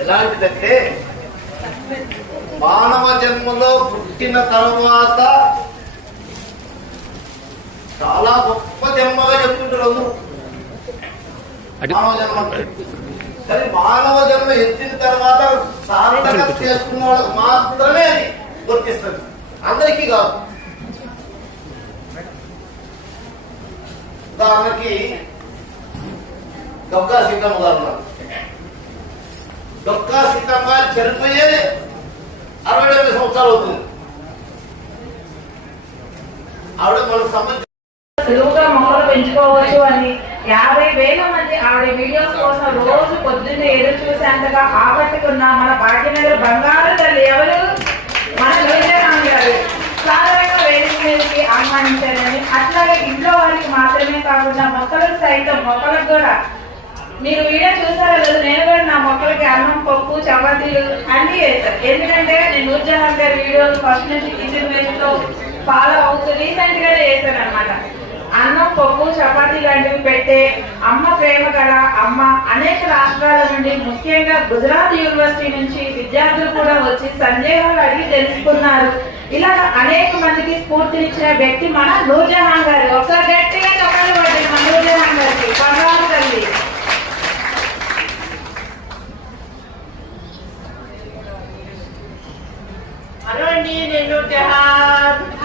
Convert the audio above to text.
ఎలాంటిదంటే మానవ జన్మలో పుట్టిన తర్వాత చాలా గొప్ప జన్మగా చెప్తుంటారు అందరూ. మానవ జన్మ. కానీ మానవ జన్మ ఎత్తిన తర్వాత సార్థకత చేసుకున్న వాళ్ళకి మాత్రమే అది గుర్తిస్తుంది. అందరికీ కాదు. ఉదాహరణకి డొక్కా సీతమ్మ గారు దొక్కా సీతమ్మ చనిపోయే అరవై డెబ్బై సంవత్సరాలు అవుతుంది. ఆవిడ మనకు సంబంధించి సులువుగా మొక్కలు పెంచుకోవచ్చు అని యాభై వేల మంది ఆవిడ వీడియోస్ కోసం రోజు పొద్దున్న ఎదురు చూసేంతగా ఆకట్టుకున్న మన భాగ్యనగర్ బంగారు తల్లి ఎవరు? మన విజయరామ్ గారు. సాధారణంగా వేదిక మీదకి ఆహ్వానించారని అట్లాగే ఇంట్లో వారికి మాత్రమే కాకుండా మొక్కలకు సైతం మొక్కలకు కూడా. మీరు వీడియో చూసారో లేదు నేను కూడా నా మొక్కలకి అన్నం పప్పు చపాతీలు అన్ని ఎందుకంటే నేను నూర్జహాన్ గారి వీడియోలు ఫస్ట్ నుంచి కిచెన్ వేస్తో ఫాలో అవుతూ రీసెంట్ గానే చేశాను అనమాట అన్నం పప్పు చపాతీ లాంటివి పెట్టే అమ్మ ప్రేమ గల అమ్మ అనేక రాష్ట్రాల నుండి ముఖ్యంగా గుజరాత్ యూనివర్సిటీ నుంచి విద్యార్థులు కూడా వచ్చి సందేహాలు అడిగి తెలుసుకున్నారు. ఇలా అనేక మందికి స్ఫూర్తినిచ్చిన వ్యక్తి మన నూర్జహాన్ గారు. ఒకసారి గట్టిగా I need a new job.